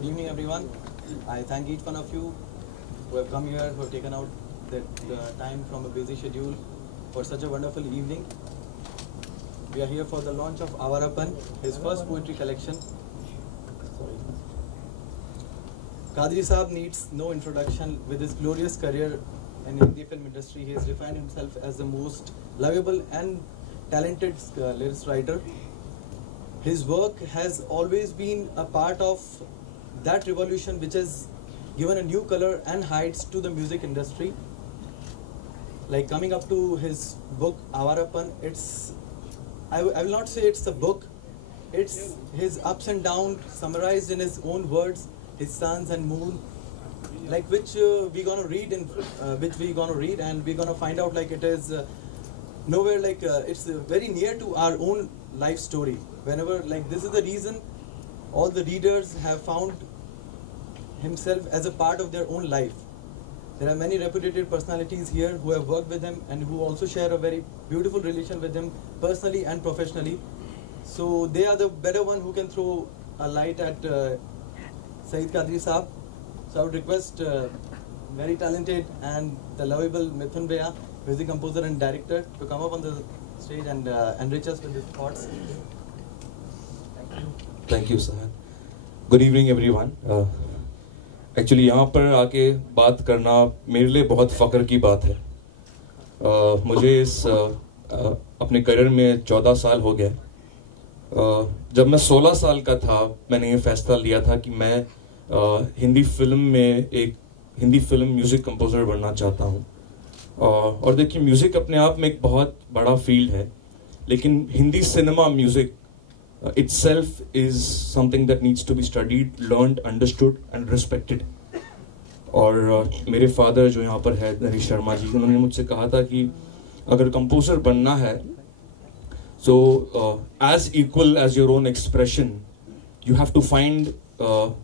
Good evening, everyone. I thank each one of you who have come here, who have taken out that time from a busy schedule for such a wonderful evening. We are here for the launch of Awarapan, his first poetry collection. Kadri Saab needs no introduction. With his glorious career in Hindi film industry, he has defined himself as the most lovable and talented lyrics writer. His work has always been a part of that revolution which has given a new color and heights to the music industry. Like coming up to his book Awarapan, I will not say it's a book, it's his ups and downs summarized in his own words, his suns and moon, like which we're gonna read and we're gonna find out like it is nowhere like it's very near to our own life story. Whenever like this is the reason all the readers have found himself as a part of their own life. There are many reputed personalities here who have worked with him and who also share a very beautiful relation with him personally and professionally. So they are the better one who can throw a light at Syed Kadri Saab. So I would request very talented and the lovable Mithun Bhaiya, music composer and director, to come up on the stage and enrich us with his thoughts. Thank you, sir. Good evening, everyone. Actually, यहाँ पर आके बात करना मेरे लिए बहुत फ़ख्र की बात है. मुझे इस अपने करियर में 14 साल हो गए. जब मैं 16 साल का था, मैंने ये फैसला लिया था कि मैं हिंदी फिल्म में एक हिंदी फिल्म म्यूज़िक कंपोज़र बनना चाहता हूँ. और देखिए, म्यूज़िक अपने आप में एक बहुत बड़ा फील्ड है, लेकिन Hindi cinema music itself is something that needs to be studied, learned, understood and respected. और मेरे फादर जो यहाँ पर है नरेश शर्मा जी, उन्होंने मुझसे कहा था कि अगर कंपोजर बनना है, so as equal as your own expression, you have to find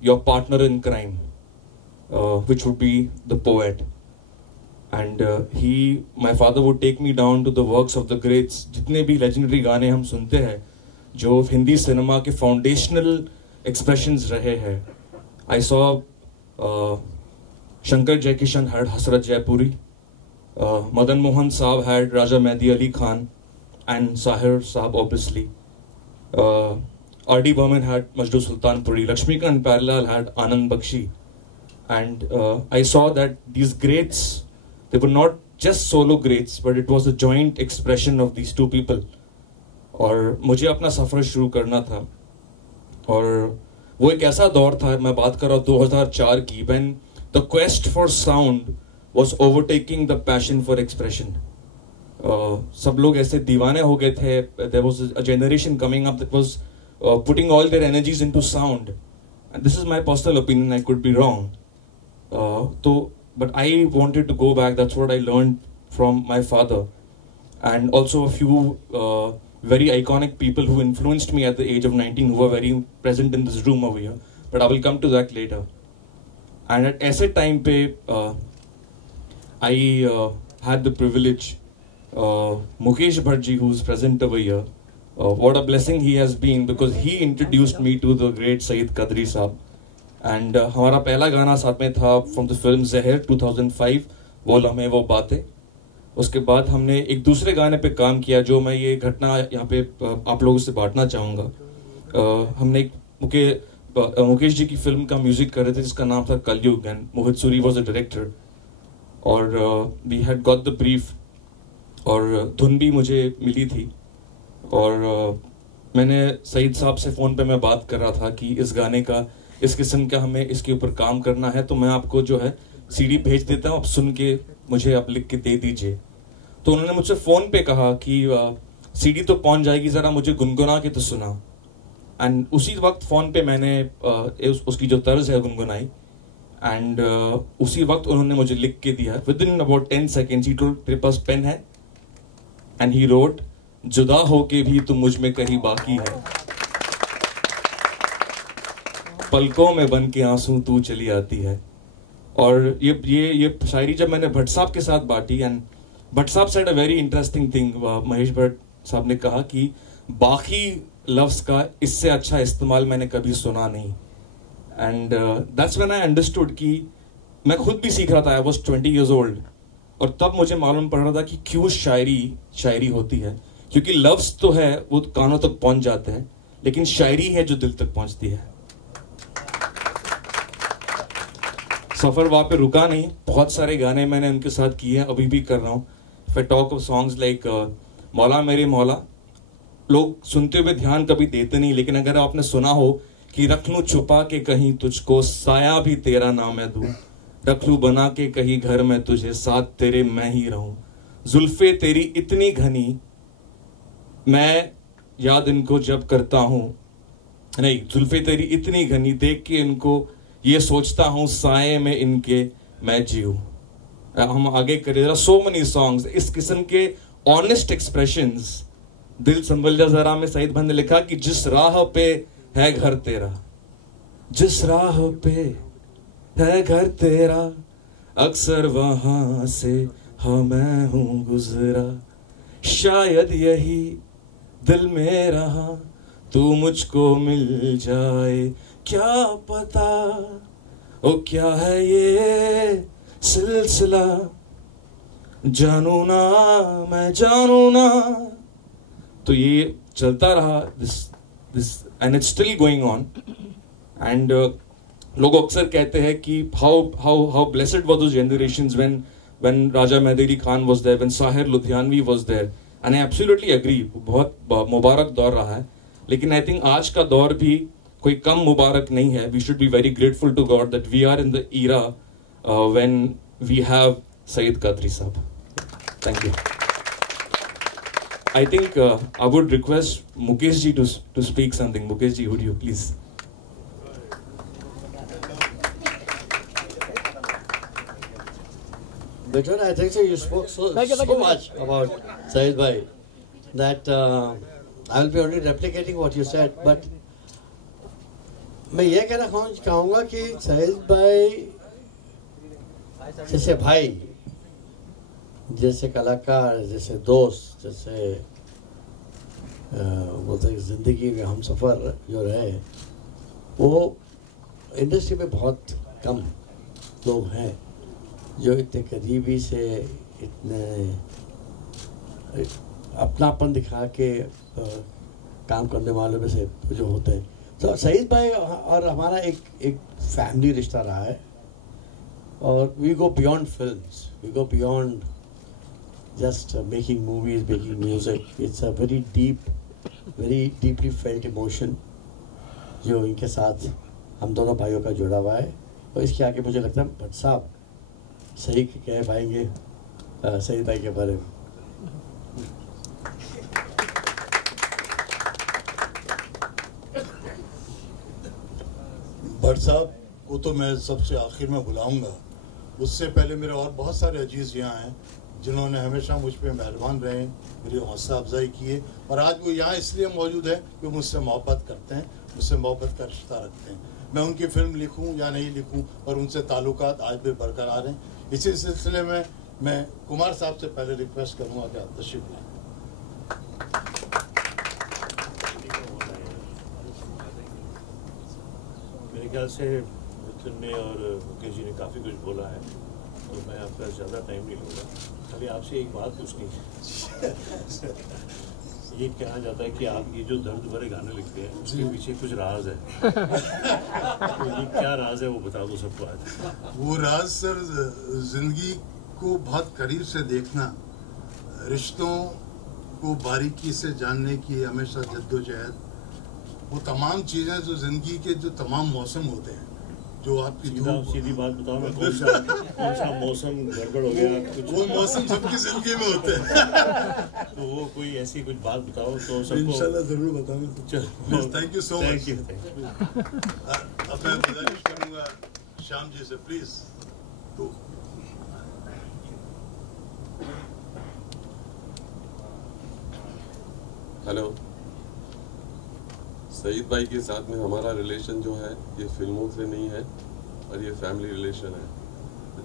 your partner in crime, which would be the poet. And my father would take me down to the works of the greats. जितने भी legendary गाने हम सुनते हैं जो Hindi cinema के foundational expressions रहे हैं. I saw Shankar Jaikishan had Hasrat Jaipuri, Madan Mohan Sahab had Raja Mehdi Ali Khan and Sahir Sahab obviously, R.D. Burman had Majdu Sultanpuri, Lakshmikant Pyarelal had Anand Bakshi, and I saw that these greats, they were not just solo greats, but it was a joint expression of these two people. और मुझे अपना सफ़र शुरू करना था. और वो एक ऐसा दौर था, मैं बात कर रहा हूँ 2004 की, when the quest for sound was overtaking the passion for expression. सब लोग ऐसे दीवाने हो गए थे. There was a generation coming up that was putting all their energies into sound. And this is my personal opinion, I could be wrong. But I wanted to go back. That's what I learned from my father. And also a few very iconic people who influenced me at the age of 19, who are very present in this room over here, but I will come to that later. And at ऐसे time पे I had the privilege, Mukesh Bhatt ji, who is present over here, what a blessing he has been, because he introduced me to the great Syed Kadri Saab. And हमारा पहला गाना साथ में था from the film Zehar 2005, वो लम्हे वो बातें. उसके बाद हमने एक दूसरे गाने पे काम किया जो मैं ये घटना यहाँ पे आप लोगों से बांटना चाहूँगा. हमने एक मुकेश जी की फिल्म का म्यूजिक कर रहे थे जिसका नाम था Kalyug, and Mohit Suri was the director. और we had got the brief और धुन भी मुझे मिली थी. और मैंने सईद साहब से फ़ोन पे मैं बात कर रहा था कि इस गाने का, इस किस्म का हमें इसके ऊपर काम करना है, तो मैं आपको जो है सीडी भेज देता हूँ, आप सुन के मुझे आप लिख के दे दीजिए. तो उन्होंने मुझसे फ़ोन पे कहा कि सीडी तो पहुंच जाएगी, ज़रा मुझे गुनगुना के तो सुना. एंड उसी वक्त फ़ोन पे मैंने उसकी जो तर्ज है गुनगुनाई. एंड उसी वक्त उन्होंने मुझे लिख के दिया. With in about 10 seconds he told तेरे पास पेन है, एंड ही रोट, जुदा हो के भी तुम मुझ में कहीं बाकी है, पलकों में बन के आंसू तू चली आती है. और ये शायरी जब मैंने भट्ट साहब के साथ बांटी, एंड भट्ट साहब said a very interesting thing. Mahesh Bhatt साहब ने कहा कि बाकी लफ्ज का इससे अच्छा इस्तेमाल मैंने कभी सुना नहीं. And that's when I understood कि मैं खुद भी सीख रहा था. I was 20 years old. और तब मुझे मालूम पड़ रहा था कि क्यों शायरी होती है. क्योंकि लफ्ज तो है वो कानों तक पहुंच जाते हैं, लेकिन शायरी है जो दिल तक पहुंचती है. सफर वहां पे रुका नहीं. बहुत सारे गाने मैंने उनके साथ किए हैं, अभी भी कर रहा हूँ. If I talk of songs like मौला मेरे मौला, लोग सुनते हुए ध्यान कभी देते नहीं, लेकिन अगर आपने सुना हो कि रख लूं छुपा के कहीं तुझको, साया भी तेरा नाम है दूं, रख लूं बना के कहीं घर में तुझे, साथ तेरे मैं ही रहूं. जुल्फे तेरी इतनी घनी, मैं याद इनको जब करता हूं, नहीं, जुल्फे तेरी इतनी घनी, देख के इनको ये सोचता हूं, साए में इनके मैं जीऊं. हम आगे करें. सो मेनी सॉन्ग्स इस किस्म के ऑनेस्ट एक्सप्रेशंस. दिल संभल जा जरा में सईद भाई ने लिखा कि जिस राह पे है घर तेरा, जिस राह पे है घर तेरा, अक्सर वहां से हाँ मैं हूं गुजरा, शायद यही दिल में रहा, तू मुझको मिल जाए, क्या पता ओ क्या है ये सिलसिला, जानू ना मैं जानू ना. तो ये चलता रहा, this and it's still going on. And लोग अक्सर कहते हैं कि how blessed were those generations when Raja Mehdi Khan was there, when Sahir Ludhianvi was there. And I absolutely agree, बहुत मुबारक दौर रहा है. लेकिन आई थिंक आज का दौर भी कोई कम मुबारक नहीं है. We should be very grateful to God that we are in the era when we have Saeed Qadri साहब. Thank you. I think I would request Mukesh ji to speak something. Mukesh ji, would you please? Better, I think so. You spoke so much about Saeed Bhai that I will be only replicating what you said. But मैं ये कहना चाहूँगा कि सईद भाई जैसे भाई, जैसे कलाकार, जैसे दोस्त, जैसे बोलते जिंदगी में हम सफ़र जो रहे, वो इंडस्ट्री में बहुत कम लोग हैं जो इतने करीबी से, इतने अपनापन दिखा के काम करने वालों में से जो होते हैं. तो सईद भाई और हमारा एक फैमिली रिश्ता रहा है. और we go beyond films, we go beyond just making movies, making music. It's a very deeply felt emotion जो इनके साथ हम दोनों भाइयों का जुड़ा हुआ है. और इसके आगे मुझे लगता है भट्ट साहब सही कह पाएंगे सईद भाई के बारे में. भट्ट साहब को तो मैं सबसे आखिर में बुलाऊंगा. उससे पहले मेरे और बहुत सारे अजीज यहाँ हैं जिन्होंने हमेशा मुझ पे मेहरबान रहे, मेरी हौसला अफजाई किए. और आज वो यहाँ इसलिए मौजूद है कि मुझसे मोहब्बत करते हैं, मुझसे मोहब्बत का रिश्ता रखते हैं. मैं उनकी फिल्म लिखूं या नहीं लिखूं, और उनसे ताल्लुकात आज भी बरकरार हैं. इसी सिलसिले में मैं कुमार साहब से पहले रिक्वेस्ट करूँगा कि आप तशरीफ लाएं. मेरे ख्याल से मिथुन ने और मुकेश जी ने काफ़ी कुछ बोला है, तो मैं आपका ज़्यादा टाइम नहीं लूँगा. खाली आपसे एक बात पूछनी है. ये कहा जाता है कि आप ये जो दर्द भरे गाने लिखते हैं उसके पीछे कुछ राज है. तो ये क्या राज है वो बता दो सबको आज. वो राज सर जिंदगी को बहुत करीब से देखना, रिश्तों को बारीकी से जानने की हमेशा जद्दोजहद, वो तमाम चीज़ें जो जिंदगी के जो तमाम मौसम होते हैं, जो आपकी सीधी बात बताओ ना, कौन सा मौसम गड़बड़ हो गया कुछ? वो मौसम सबकी जिंदगी में होते हैं. तो वो कोई ऐसी कुछ बात बताओ तो सबको. इंशाल्लाह जरूर बताऊंगा. चलो, thank you so much. Thank you. अब मैं गुजारिश करूंगा श्याम जी से, प्लीज. तो हेलो. सईद भाई के साथ में हमारा रिलेशन जो है ये फिल्मों से नहीं है, और ये फैमिली रिलेशन है.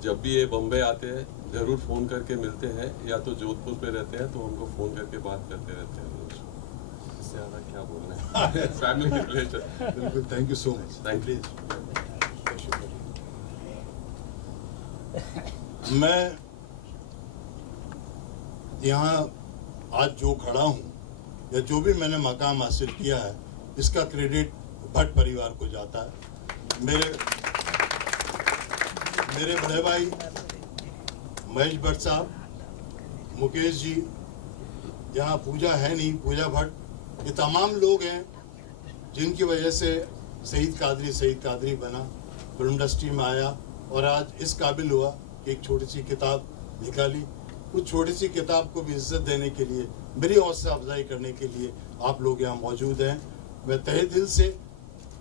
जब भी ये बम्बई आते हैं ज़रूर फ़ोन करके मिलते हैं, या तो जोधपुर पे रहते हैं तो हमको फ़ोन करके बात करते रहते हैं. इससे ज़्यादा क्या बोलना है. Family relation. बिल्कुल. Thank you so much. Thank you. मैं यहाँ आज जो खड़ा हूँ या जो भी मैंने मकाम हासिल किया है, इसका क्रेडिट भट्ट परिवार को जाता है। मेरे बड़े भाई महेश भट्ट साहब, मुकेश जी, यहाँ पूजा है नहीं, पूजा भट्ट, ये तमाम लोग हैं जिनकी वजह से सईद कादरी बना, फिल्म इंडस्ट्री में आया और आज इस काबिल हुआ कि एक छोटी सी किताब निकाली। उस छोटी सी किताब को भी इज्जत देने के लिए, मेरी हौसला अफजाई करने के लिए आप लोग यहाँ मौजूद हैं। मैं तहे दिल से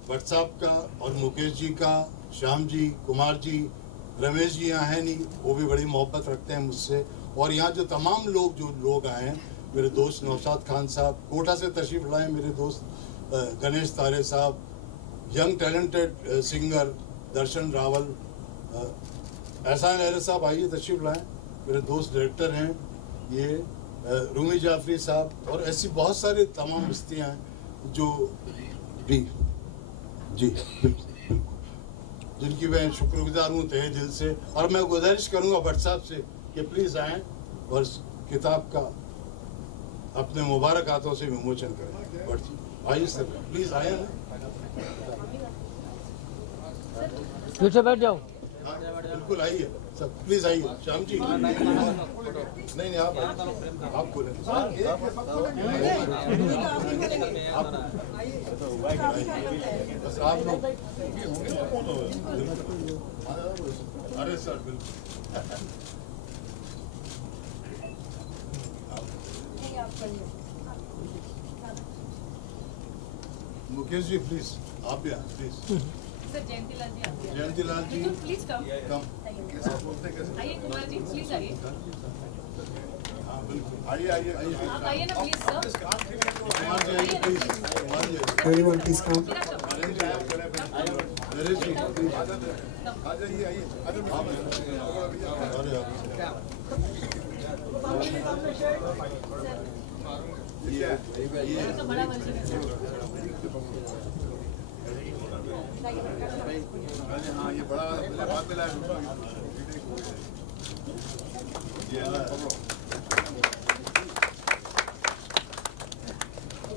भट्ट साहब का और मुकेश जी का, श्याम जी, कुमार जी, रमेश जी यहाँ है नहीं, वो भी बड़ी मोहब्बत रखते हैं मुझसे, और यहाँ जो तमाम लोग आए हैं, मेरे दोस्त नौशाद खान साहब, कोटा से तशरीफ लाए मेरे दोस्त गणेश तारे साहब, यंग टैलेंटेड सिंगर दर्शन रावल, एहसान अहरे साहब आइए तशरीफ लाएं, मेरे दोस्त डायरेक्टर हैं ये, रूमी जाफरी साहब, और ऐसी बहुत सारी तमाम हस्तियाँ हैं जो भी जी बिल्कुल जिनकी मैं शुक्रगुजार हूँ तहे दिल से। और मैं गुजारिश करूँगा भट्ट साहब से कि प्लीज़ आएँ और किताब का अपने मुबारक हाथों से विमोचन करें। भट्ट जी आइए सर, प्लीज़ आए ना, पीछे बैठ जाओ। बिल्कुल आइए सर, प्लीज आइए। श्याम जी नहीं आप बोले बस आप लोग। अरे सर बिल्कुल मुकेश जी प्लीज आप भी आए प्लीज। सर जयंती लाल जी आते हैं। जयंती लाल जी प्लीज कम आइए, कुमार जी प्लीज आइए। हाँ बिल्कुल आइए आप आइए ना प्लीज सर। कुमार जी आइए please. Kumar ji Anyone please come. Naresh ji please आ जाइए, आइए अरे तो बड़ा वर्जन है सर। हाँ ये बड़ा बात मिला है।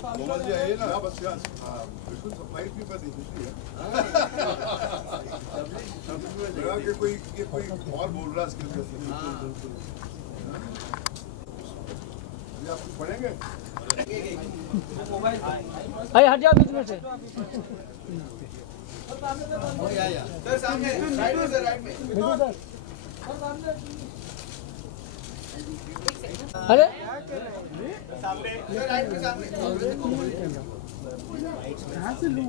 मोहम्मद जी आइए ना, बस बिल्कुल सफाई भी बस है कि कोई और बोल रहा है आप पढ़ेंगे। अरे हट जाओ बीच में से। सर सामने राइट में सर, राइट में। अरे सर राइट में सामने। कहाँ से लूँ?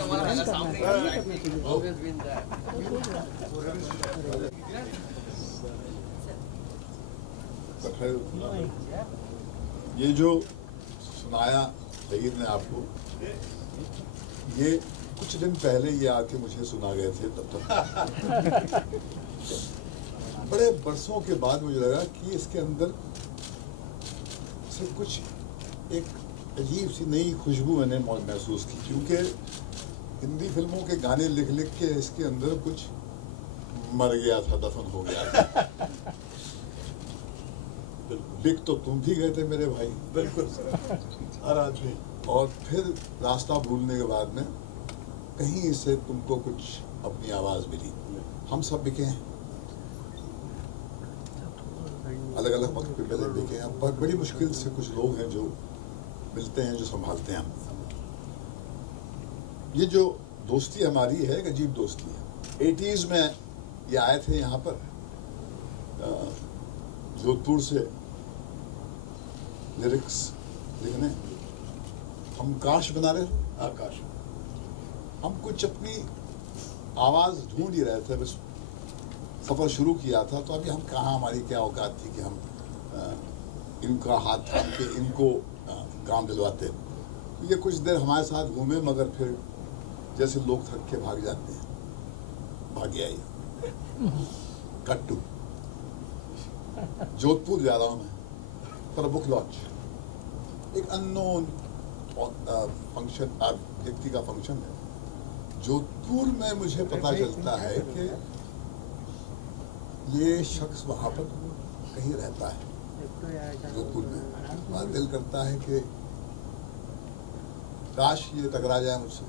हमारा सामने ये जो सुनाया सईद ने आपको, ये कुछ दिन पहले ये आके मुझे सुना गए थे, तब तक बड़े बरसों के बाद मुझे लगा कि इसके अंदर से कुछ एक अजीब सी नई खुशबू मैंने महसूस की, क्योंकि हिंदी फिल्मों के गाने लिख लिख के इसके अंदर कुछ मर गया था, दफन हो गया था। बिक तो तुम भी गए थे मेरे भाई, बिल्कुल सर, हर आदमी। और फिर रास्ता भूलने के बाद में कहीं से तुमको कुछ अपनी आवाज मिली। हम सब बिके हैं, अलग अलग वक्त पे पहले बिके हैं, पर बड़ी मुश्किल से कुछ लोग हैं जो मिलते हैं, जो संभालते हैं हम। ये जो दोस्ती हमारी है एक अजीब दोस्ती है। 80s में ये आए थे यहाँ पर जोधपुर से लिरिक्स लिखने, हम काश बना रहे थे, आकाश हम कुछ अपनी आवाज ढूंढ ही रहे थे, बस सफर शुरू किया था। तो अभी हम कहाँ, हमारी क्या औकात थी कि हम इनका हाथ थाम के इनको काम दिलवाते। ये कुछ देर हमारे साथ घूमे, मगर फिर जैसे लोग थक के भाग जाते हैं, भाग गया ये। कट्टू जोधपुर जा रहा हूँ मैं पर बुक लॉन्च, एक अननोन फंक्शन, व्यक्ति का फंक्शन है जोधपुर में। मुझे पता चलता है कि ये शख्स वहाँ पर कहीं रहता है जोधपुर में। हमारा दिल करता है कि काश ये टकरा जाए मुझसे।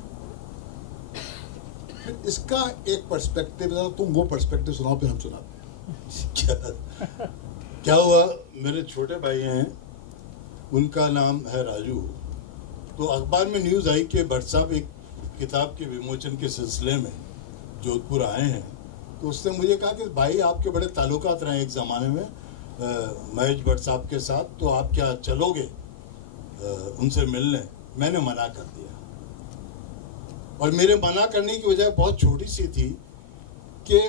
फिर इसका एक पर्सपेक्टिव है, तुम वो पर्सपेक्टिव सुनाओ फिर हम सुनाते हैं। क्या हुआ, मेरे छोटे भाई हैं, उनका नाम है राजू। तो अखबार में न्यूज़ आई कि भट्ट साहब एक किताब के विमोचन के सिलसिले में जोधपुर आए हैं। तो उसने मुझे कहा कि भाई आपके बड़े ताल्लुकात रहे एक ज़माने में महेश भट्ट साहब के साथ, तो आप क्या चलोगे उनसे मिलने? मैंने मना कर दिया, और मेरे मना करने की वजह बहुत छोटी सी थी कि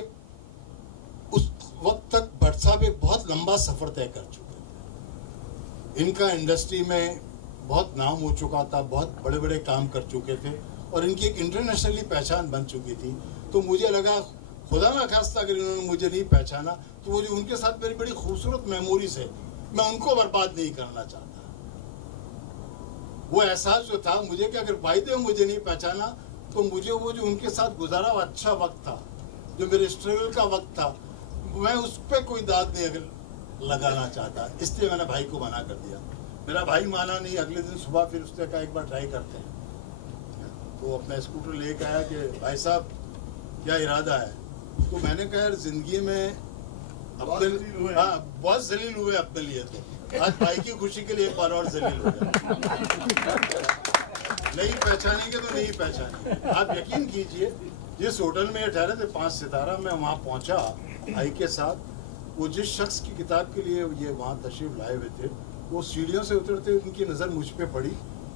उस वक्त तक भट्ट साहब एक बहुत लंबा सफ़र तय कर चुके थे। इनका इंडस्ट्री में बहुत नाम हो चुका था, बहुत बड़े बड़े काम कर चुके थे, और इनकी एक इंटरनेशनली पहचान बन चुकी थी। तो मुझे लगा खुदा ना खास्ता अगर इन्होंने मुझे नहीं पहचाना तो मुझे उनके साथ मेरी बड़ी खूबसूरत मेमोरीज है, मैं उनको बर्बाद नहीं करना चाहता। वो एहसास जो था मुझे कि अगर वायदे मुझे नहीं पहचाना तो मुझे वो जो उनके साथ गुजारा हुआ अच्छा वक्त था, जो मेरे स्ट्रगल का वक्त था, मैं उस पर कोई दाद नहीं अगर लगाना चाहता। इसलिए मैंने भाई को मना कर दिया। मेरा भाई माना नहीं। अगले दिन सुबह फिर उसने कहा एक बार ट्राई करते हैं। तो अपना स्कूटर लेके आया कि भाई साहब क्या इरादा है? तो मैंने कहा यार जिंदगी में अपने बहुत जलील हुए अपने लिए, तो आज भाई की खुशी के लिए एक बार और जलील हो गए। नहीं पहचानेंगे तो नहीं पहचानेंगे। आप यकीन कीजिए जिस होटल में ये ठहरे थे 5 सितारा, मैं वहाँ पहुँचा भाई के साथ। वो जिस शख्स की किताब के लिए ये वहाँ तशरीफ लाए हुए थे, वो सीढ़ियों से उतरते हुए उनकी नज़र मुझ पे पड़ी।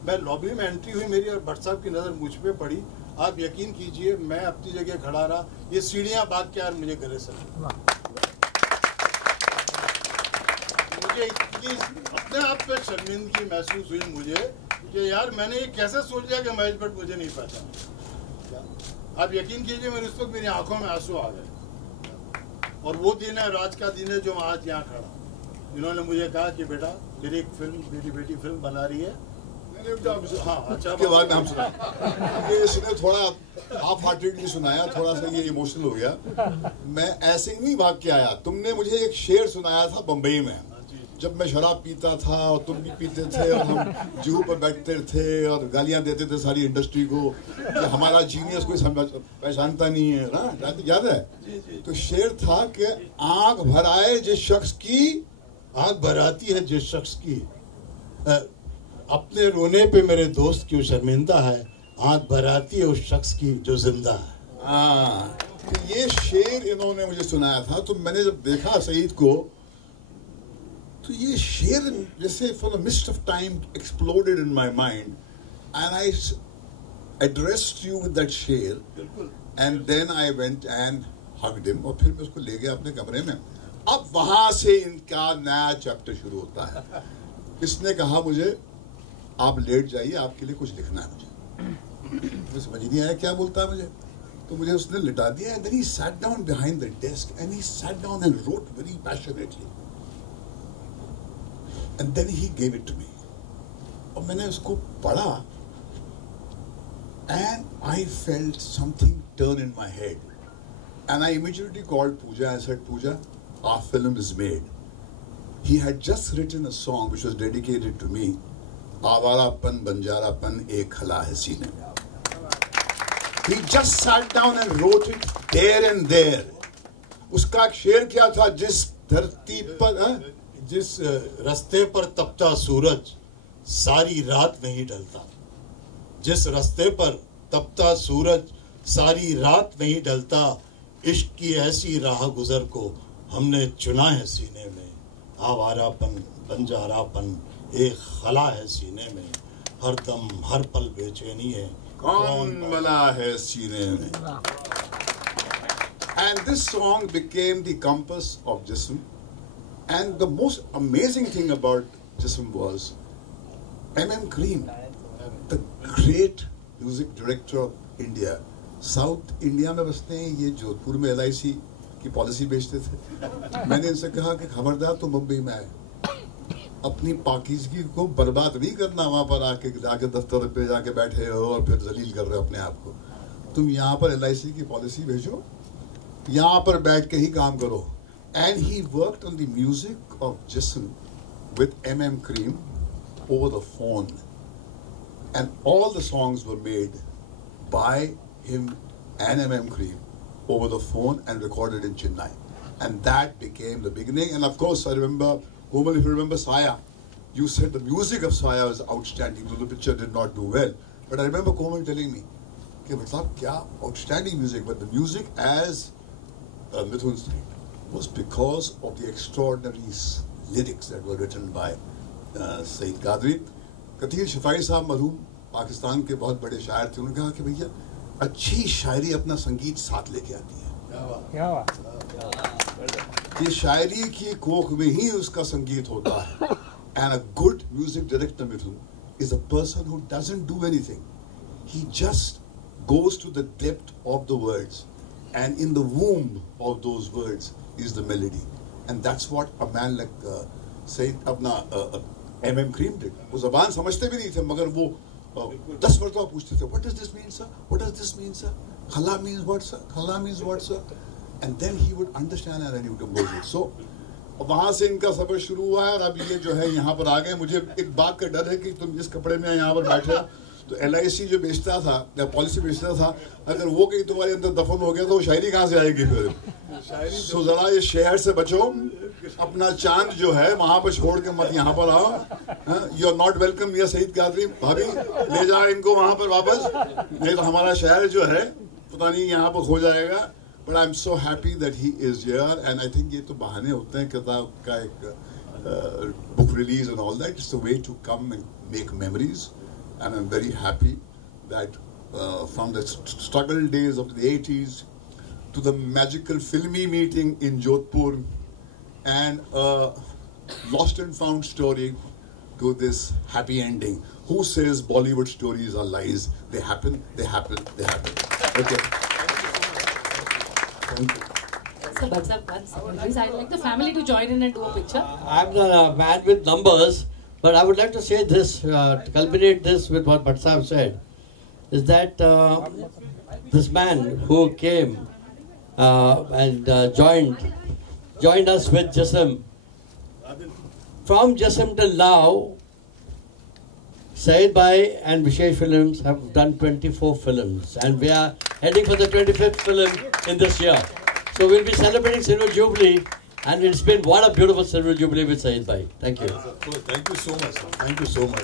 मैं लॉबी में एंट्री हुई मेरी, और भट्ट साहब की नज़र मुझ पे पड़ी। आप यकीन कीजिए मैं अपनी जगह खड़ा रहा, ये सीढ़ियाँ भाग के यार मुझे गले से मुझे इतनी अपने आप पे शर्मिंदगी महसूस हुई मुझे कि यार मैंने ये कैसे सोच लिया कि महेश भट्ट मुझे नहीं पहचाना। आप यकीन कीजिए मेरे उस वक्त मेरी आंखों में आंसू आ गए। और वो दिन है, राज का दिन है, जो मैं आज यहाँ खड़ा। इन्होंने मुझे कहा कि बेटा मेरी एक फिल्म, मेरी बेटी फिल्म बना रही है। हाँ, अच्छा, के बाद हम सुना ये इसने थोड़ा हाफ हार्टेडली सुनाया, थोड़ा सा ये इमोशनल हो गया। मैं ऐसे ही नहीं भाग के आया। तुमने मुझे एक शेर सुनाया था बम्बई में, जब मैं शराब पीता था और तुम भी पीते थे, और हम जुहू पर बैठते थे और गालियां देते थे सारी इंडस्ट्री को कि हमारा जीनियस कोई पहचानता नहीं है ना, याद है? तो शेर था कि आंख भर आए जिस शख्स की, आंख भर आती है जिस शख्स की, अपने रोने पे मेरे दोस्त क्यों शर्मिंदा है, आंख भर आती है उस शख्स की जो जिंदा है। हाँ, तो ये शेर इन्होंने मुझे सुनाया था। तो मैंने जब देखा सईद को, तो ये शेर जैसे for the mist of time exploded in my mind, and I addressed you with that शेर, and then I went and hugged him, और फिर मैं उसको ले गया अपने कमरे में। अब वहां से इनका नया चैप्टर शुरू होता है। इसने कहा मुझे आप लेट जाइए, आपके लिए कुछ लिखना है मुझे समझ नहीं आया क्या बोलता है मुझे। तो मुझे उसने लिटा दिया, and then he sat down behind the desk and he sat down and wrote very passionately, and then he gave it to me. और मैंने उसको पढ़ा and I felt something turn in my head, and I immediately called Pooja and said, Pooja, our film is made. He had just written a song which was dedicated to me. Awarapan Banjarapan एक खला है सीने में. He just sat down and wrote it there and there. उसका शेर क्या था? जिस धरती पर जिस रास्ते पर तपता सूरज सारी रात नहीं ढलता, जिस रास्ते पर तपता सूरज सारी रात नहीं ढलता, इश्क की ऐसी राह गुजर को हमने चुना है सीने में. आवारापन बंजारापन एक खला है सीने में, हर दम हर पल बेचैनी है कौन बला है सीने में. And this song became the compass of Jism. And the most amazing thing about Jism was M.M. Cream, the great music director of India. South India में बसते हैं ये, जोधपुर में LIC की पॉलिसी बेचते थे. मैंने इनसे कहा कि खबरदार तुम मुंबई में आए, अपनी पाकिज़गी को बर्बाद नहीं करना. वहाँ पर आके दफ्तर पे जाके बैठे हो और फिर जलील कर रहे हो अपने आप को. तुम यहाँ पर LIC की पॉलिसी भेजो, यहाँ पर बैठ के ही काम करो. And he worked on the music of Jism with M.M. Cream over the phone. And all the songs were made by him and M.M. Cream over the phone and recorded in Chennai. And that became the beginning. And of course, I remember, Komal, if you remember Saya, you said the music of Saya was outstanding, though the picture did not do well. But I remember Komal telling me, kya outstanding music, but the music as Mithun said was because of the extraordinary lyrics that were written by Saeed Qadri. Kathir Shafai Sahab marhum Pakistan के बहुत बड़े शायर थे, उन्होंने कहा कि भैया अच्छी शायरी अपना संगीत साथ लेके आती है। ये शायरी की कोख में ही उसका संगीत होता है। And a good music director, Mithun, is a person who doesn't do anything. He just goes to the depth of the words, and in the womb of those words is the melody. And that's what a man like Said अपना M.M. Cream did. वो ज़बान समझते भी नहीं थे, मगर वो 10 मरतबा पूछते थे, what does this mean, sir? What does this mean, sir? Khala means what, sir? Khala means what, sir? And then he would understand and then he would compose it. So वहाँ से इनका सफर शुरू हुआ है और अब ये जो है यहाँ पर आ गए। मुझे एक बात का डर है कि तुम जिस कपड़े में यहाँ पर बैठे हो, तो LIC जो बेचता था या पॉलिसी बेचता था, अगर वो कहीं तुम्हारे अंदर दफन हो गया तो वो शायरी कहाँ से आएगी फिर? सो जरा ये शहर से बचो, अपना चांद जो है वहाँ पर छोड़ के मत यहाँ पर आओ। यू आर नॉट वेलकम या सईद कादरी भाभी, ले जाओ इनको वहाँ पर वापस, नहीं तो हमारा शहर जो है पता नहीं यहाँ पर खो जाएगा। But I'm so happy that he is here, and I think ये तो बहाने होते हैं किताब का एक book release and all that. It's a way to come and make memories, and I'm very happy that from the struggle days of the 80s to the magical filmy meeting in Jodhpur and a lost and found story to this happy ending. Who says Bollywood stories are lies? They happen, they happen, they happen. Okay. So, one second, please. I'd like the family to join in and do a picture. I'm the man with numbers, but I would like to say this, to culminate this with what Bhatt Sahab said, is that this man who came and joined us with Jism, from Jism till now, Saeed Bhai and Vishesh Films have done 24 films, and we are heading for the 25th film in this year. So we'll be celebrating Silver Jubilee, and it's been what a beautiful Silver Jubilee with Saeed Bhai. Thank you. Thank you so much. Thank you so much.